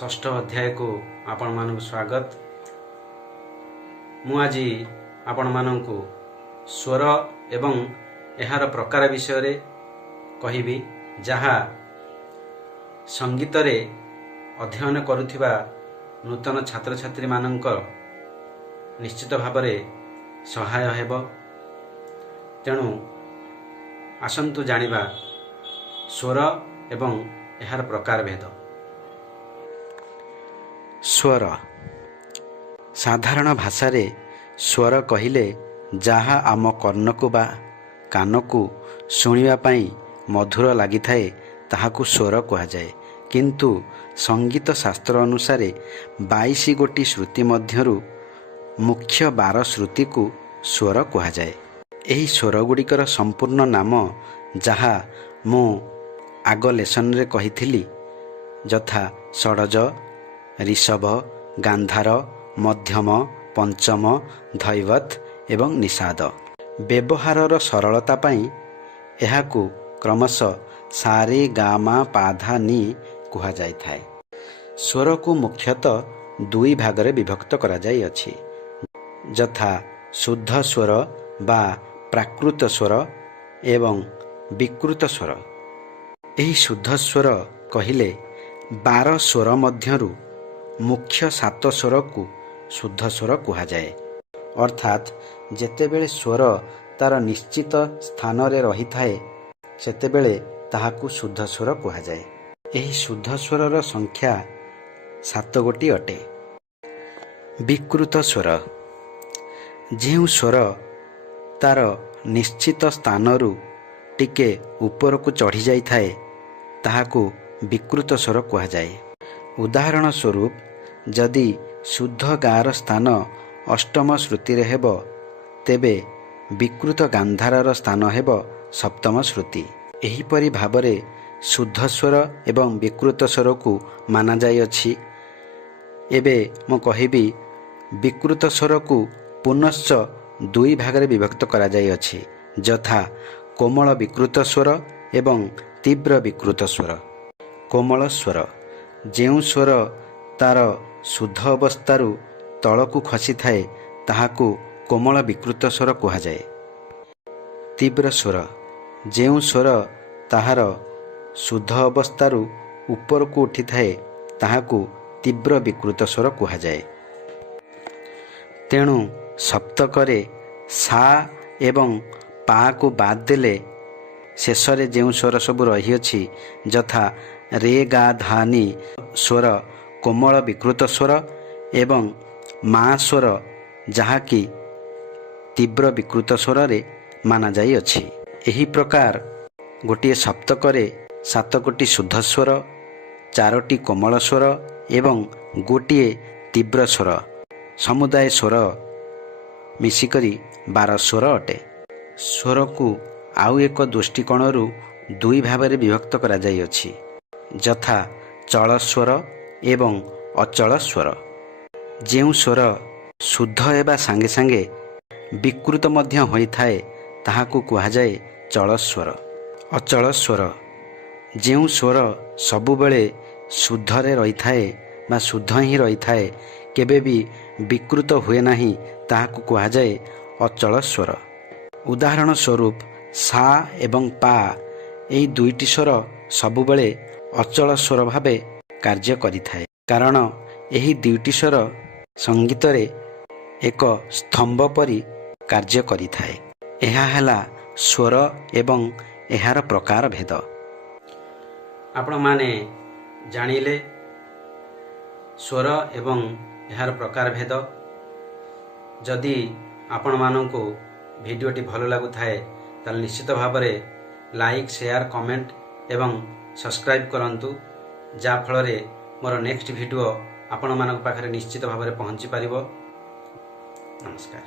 षष्ठ अध्याय को आपण मानक स्वागत। मु आज आपण मानक स्वर एवं एहार प्रकार विषय रे कहिबी, जहा संगीत रे अध्ययन करुथिबा नूतन छात्र छात्री मानक निश्चित भाव सहाय हेब। तेणु आसंतु जानिबा स्वर एवं एहार प्रकार भेद। स्वर साधारण भाषा रे स्वर कहिले जहा आम कर्णकु बा कानकु शुणिबा पई मधुर लागिथाए ताहाकु स्वर कहा जाए। किंतु संगीत शास्त्र अनुसार 22 गोटी श्रुति मध्यरु मुख्य 12 श्रुति को स्वर कहा जाए। एही स्वर गुड़िकर संपूर्ण नाम जहा मु आग लेसन रे कहिथिली, यथा षडज, ऋषभ, गांधार, मध्यम, पंचम, धैवत एवं निषाद। व्यवहारर सरलता पई एहाकु क्रमशः सारे गामा पाधा नी कुहा जाय थाए। स्वर को मुख्यतः दुई भाग रे विभक्त करा जाय अछि, यथा शुद्ध स्वर बा प्राकृत स्वर एवं विकृत स्वर। एही शुद्ध स्वर कहिले 12 स्वर मध्यरु मुख्य 7 स्वर को शुद्ध स्वर कहा जाए। अर्थात जेतेबेले स्वर तार निश्चित स्थान रे रही थाए सेतेबेले ताहाकु शुद्ध स्वर कहा जाए। एही शुद्ध स्वरर संख्या 7 गोटी अटे। विकृत स्वर जेउ स्वर तार निश्चित स्थानरु टिके ऊपर को चढ़ी जाई थाए ताहाकु विकृत स्वर कहा जाए। उदाहरण स्वरूप जदि शुद्ध गार स्थान अष्टम श्रुति रे हेबो तेबे विकृत गांधारर स्थान हेबो सप्तम श्रुति। एही परि भाबरे शुद्ध स्वर एवं विकृत स्वर को माना जाय अछि। एबे मो कहिबी विकृत स्वर को पुनश्च दुई भाग रे विभक्त करा जाय अछि, यथा कोमल विकृत स्वर एवं तीव्र विकृत स्वर। कोमल स्वर जेउ स्वर तार शुद्ध अवस्थारु तलकु खसी थाए ताहाकु कोमल विकृत स्वर कहा जाए। तीव्र स्वर जेउ स्वर ताहार शुद्ध अवस्थारु ऊपर को उठी थाए ताहाकु तीव्र विकृत स्वर कहा जाए। तेणु सप्तकरे सा एवं पा को बाद देले शेषरे जेउ स्वर सब रही अछि, यथा रे गा धा नी स्वर कोमल विकृत स्वर एवं मा स्वर जहाँकि तीव्र विकृत स्वर रे माना जाई अछि। एही प्रकार गोटे सप्तकरे 7 गोटी शुद्ध स्वर, 4टी कोमल स्वर एवं गोटे तीव्र स्वर समुदाय स्वर मिसिकरी 12 स्वर अटे। स्वर को आउ एक दृष्टिकोणरु दुई भाव रे विभक्त करा जाई अछि, यथा चल स्वर एवं अचल स्वर। जेउ स्वर शुद्ध एबा सांगे सांगे विकृत मध्य होई थाए ताहाकु कहा जाए चल स्वर। अचल स्वर जेउ स्वर सबु बेले शुद्ध रे रही थाए बा शुद्ध ही रही थाए, केबे भी विकृत हुए नाही, ताहाकु कहा जाए अचल स्वर। उदाहरण स्वरूप सा एवं पा एई दुईटी स्वर सबु बेले अचल स्वर भावे कार्य करि थाए, कारण एही दुईटी स्वर संगीत रे एक स्तंभ परि कार्य करि थाए। एहा हैला स्वर एवं एहार प्रकार भेद। आपण माने जानिले स्वर एवं एहार प्रकार भेद। जदि आपण माननको भिडियोटी भल लागु थाए ताल निश्चित भाव लाइक, शेयर, कमेंट एवं सब्सक्राइब करंतु, जा फल रे मोर नेक्स्ट वीडियो आपण मानक पाखरे निश्चित भाव पहुंची पारिबो। नमस्कार।